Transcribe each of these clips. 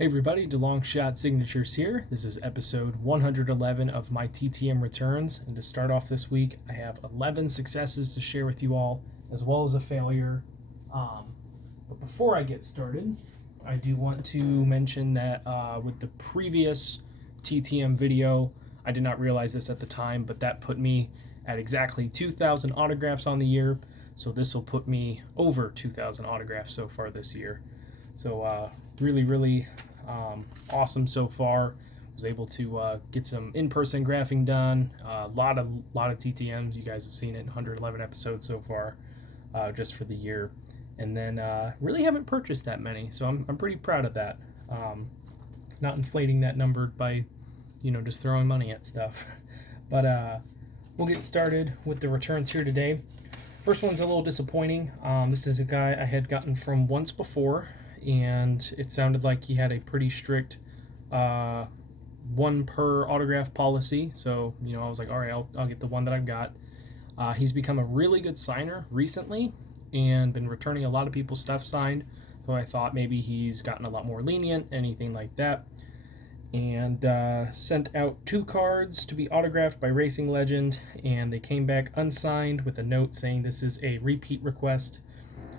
Hey everybody, DeLong Shot Signatures here. This is episode 111 of my TTM returns. And to start off this week, I have 11 successes to share with you all, as well as a failure. But before I get started, I do want to mention that with the previous TTM video, I did not realize this at the time, but that put me at exactly 2,000 autographs on the year. So this will put me over 2,000 autographs so far this year. So really awesome so far. Was able to get some in-person graphing done. A lot of TTMs. You guys have seen it. 111 episodes so far, just for the year. And then really haven't purchased that many, so I'm pretty proud of that. Not inflating that number by, just throwing money at stuff. But we'll get started with the returns here today. First one's a little disappointing. This is a guy I had gotten from once before, and it sounded like he had a pretty strict one per autograph policy. So, I was like, all right, I'll get the one that I've got. He's become a really good signer recently and been returning a lot of people's stuff signed. So I thought maybe he's gotten a lot more lenient, anything like that. And sent out 2 cards to be autographed by Racing Legend, and they came back unsigned with a note saying this is a repeat request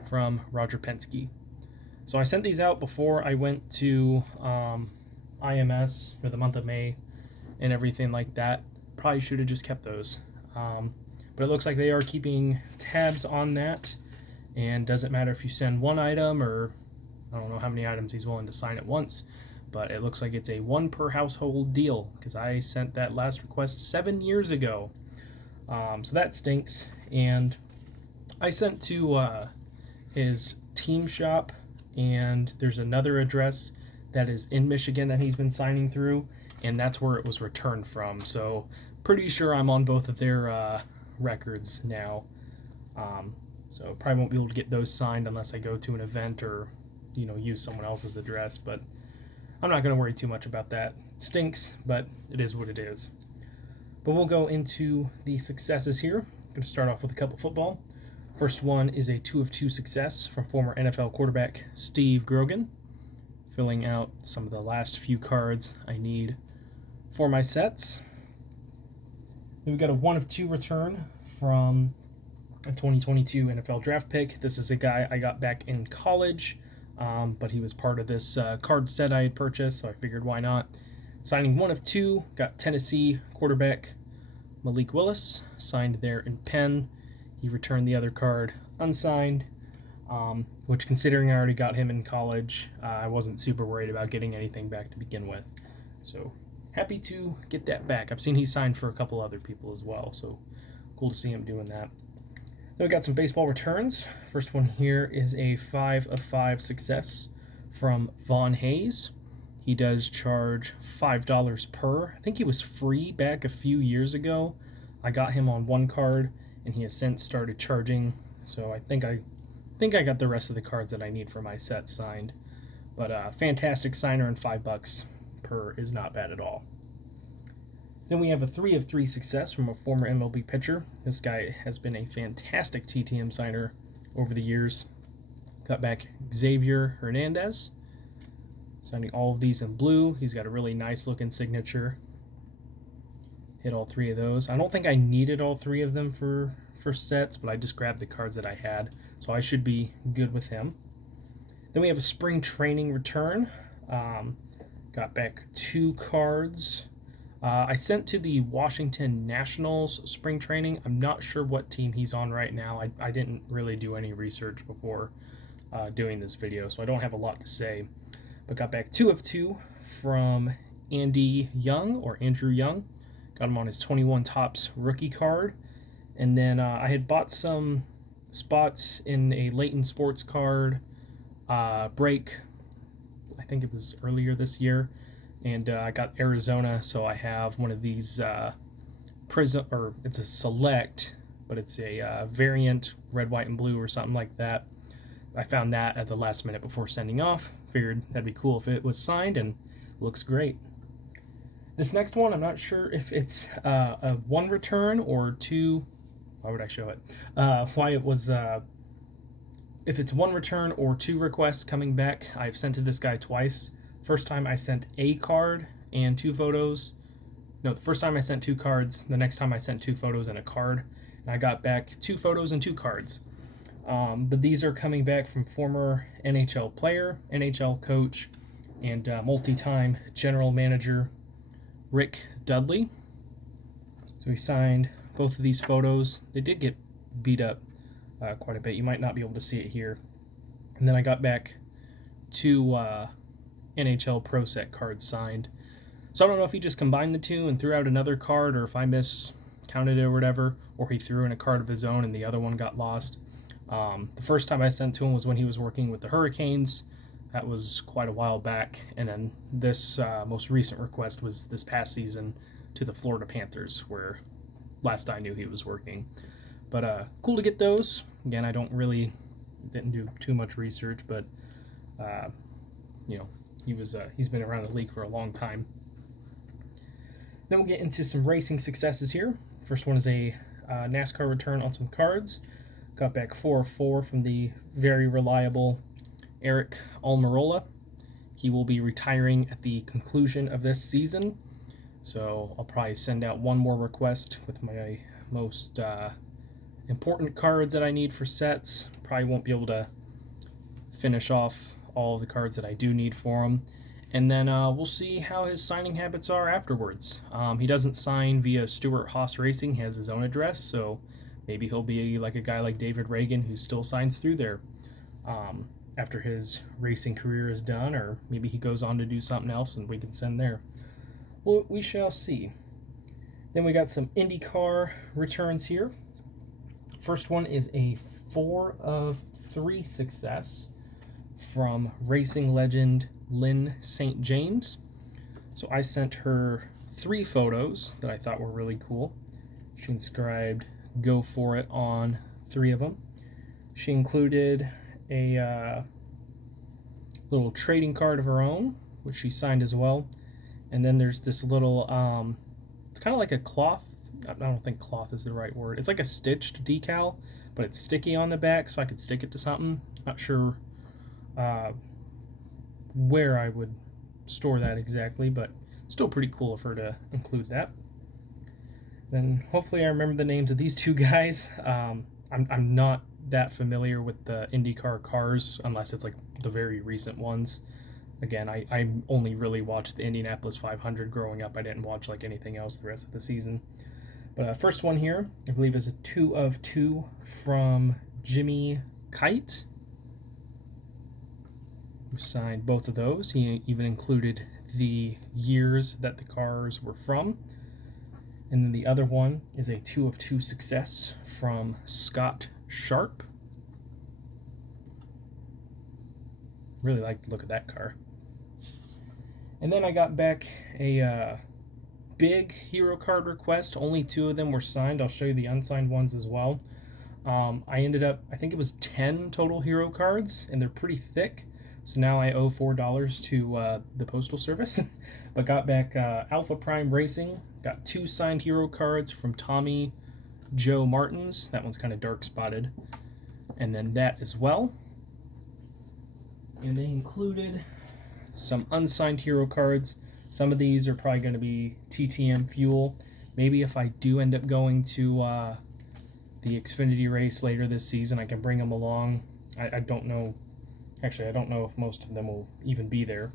from Roger Penske. So I sent these out before I went to IMS for the month of May and everything like that. Probably should have just kept those. But it looks like they are keeping tabs on that, and doesn't matter if you send one item, or I don't know how many items he's willing to sign at once. But it looks like it's a 1 per household deal, because I sent that last request 7 years ago. So that stinks. And I sent to his team shop, and there's another address that is in Michigan that he's been signing through, and that's where it was returned from. So pretty sure I'm on both of their records now. So probably won't be able to get those signed unless I go to an event or, use someone else's address. But I'm not going to worry too much about that. It stinks, but it is what it is. But we'll go into the successes here. I'm going to start off with a couple football. First one is a 2 of 2 success from former NFL quarterback Steve Grogan, filling out some of the last few cards I need for my sets. Then we've got a 1 of 2 return from a 2022 NFL draft pick. This is a guy I got back in college. But he was part of this card set I had purchased, so I figured why not. Signing 1 of 2, got Tennessee quarterback Malik Willis, signed there in pen. He returned the other card unsigned, which, considering I already got him in college, I wasn't super worried about getting anything back to begin with. So happy to get that back. I've seen he signed for a couple other people as well, so cool to see him doing that. Then we got some baseball returns. First one here is a 5 of 5 success from Vaughn Hayes. He does charge $5 per. I think he was free back a few years ago. I got him on 1 card, and he has since started charging. So I think I got the rest of the cards that I need for my set signed. But fantastic signer, and $5 per is not bad at all. Then we have a 3 of 3 success from a former MLB pitcher. This guy has been a fantastic TTM signer over the years. Got back Xavier Hernandez, signing all of these in blue. He's got a really nice looking signature. Hit all 3 of those. I don't think I needed all 3 of them for sets, but I just grabbed the cards that I had, so I should be good with him. Then we have a spring training return. Got back 2 cards. I sent to the Washington Nationals spring training. I'm not sure what team he's on right now. I didn't really do any research before doing this video, so I don't have a lot to say. But got back 2 of 2 from Andy Young, or Andrew Young. Got him on his 21 Topps rookie card. And then I had bought some spots in a Leighton Sports card break. I think it was earlier this year. And I got Arizona, so I have one of these prism, or it's a select, but it's a variant, red, white, and blue, or something like that. I found that at the last minute before sending off. Figured that'd be cool if it was signed, and looks great. This next one, I'm not sure if it's a 1 return or 2. Why would I show it? Why it was if it's 1 return or 2 requests coming back. I've sent to this guy twice. First time I sent a card and 2 photos. No, the first time I sent 2 cards. The next time I sent 2 photos and a card. And I got back 2 photos and 2 cards. But these are coming back from former NHL player, NHL coach, and multi-time general manager Rick Dudley. So he signed both of these photos. They did get beat up quite a bit. You might not be able to see it here. And then I got back 2 NHL Pro Set cards signed. So I don't know if he just combined the 2 and threw out another card, or if I miscounted it or whatever, or he threw in a card of his own and the other one got lost. The first time I sent to him was when he was working with the Hurricanes. That was quite a while back. And then this most recent request was this past season to the Florida Panthers, where last I knew he was working. But cool to get those. Again, I didn't do too much research, but he's been around the league for a long time. Then we'll get into some racing successes here. First one is a NASCAR return on some cards. Got back 4 of 4 from the very reliable Eric Almirola. He will be retiring at the conclusion of this season, so I'll probably send out one more request with my most important cards that I need for sets. Probably won't be able to finish off all of the cards that I do need for him. And then we'll see how his signing habits are afterwards. He doesn't sign via Stewart Haas Racing. He has his own address, so maybe he'll be like a guy like David Reagan who still signs through there after his racing career is done, or maybe he goes on to do something else and we can send there. Well, we shall see. Then we got some IndyCar returns here. First one is a 4 of 3 success from racing legend Lynn St. James. So I sent her 3 photos that I thought were really cool. She inscribed "Go for it" on 3 of them. She included a little trading card of her own, which she signed as well. And then there's this little, it's kind of like a cloth. I don't think cloth is the right word. It's like a stitched decal, but it's sticky on the back, so I could stick it to something. Not sure where I would store that exactly, but still pretty cool of her to include that. Then hopefully I remember the names of these 2 guys. I'm not that familiar with the IndyCar cars unless it's like the very recent ones. Again, I only really watched the Indianapolis 500 growing up. I didn't watch like anything else the rest of the season. But first one here, I believe, is a 2 of 2 from Jimmy Kite, who signed both of those. He even included the years that the cars were from. And then the other one is a 2 of 2 success from Scott Sharp. Really like the look of that car. And then I got back a big hero card request. Only 2 of them were signed. I'll show you the unsigned ones as well. I ended up, I think it was 10 total hero cards, and they're pretty thick. So now I owe $4 to the Postal Service. But got back Alpha Prime Racing. Got 2 signed hero cards from Tommy Joe Martins. That one's kind of dark spotted. And then that as well. And they included some unsigned hero cards. Some of these are probably going to be TTM fuel. Maybe if I do end up going to the Xfinity race later this season, I can bring them along. I don't know. Actually, I don't know if most of them will even be there.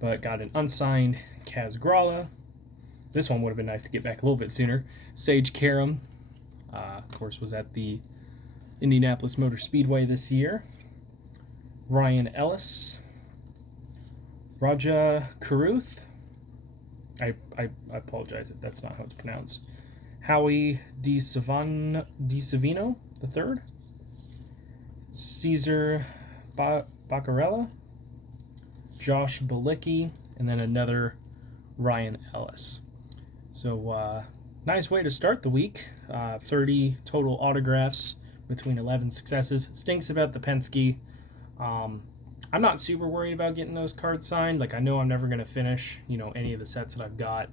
But got an unsigned Kaz Grala. This one would have been nice to get back a little bit sooner. Sage Karam, of course, was at the Indianapolis Motor Speedway this year. Ryan Ellis. Raja Karuth. I apologize if that's not how it's pronounced. Howie DiSavino III. Caesar Baccarella. Josh Balicki. And then another Ryan Ellis. So, nice way to start the week. 30 total autographs between 11 successes. Stinks about the Penske. I'm not super worried about getting those cards signed. Like, I know I'm never going to finish, any of the sets that I've got.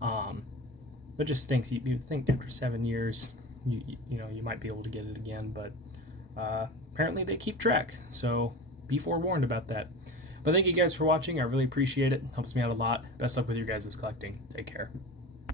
But just stinks. You'd think after 7 years, you might be able to get it again. But apparently they keep track. So be forewarned about that. But thank you guys for watching. I really appreciate it. Helps me out a lot. Best luck with your guys' collecting. Take care.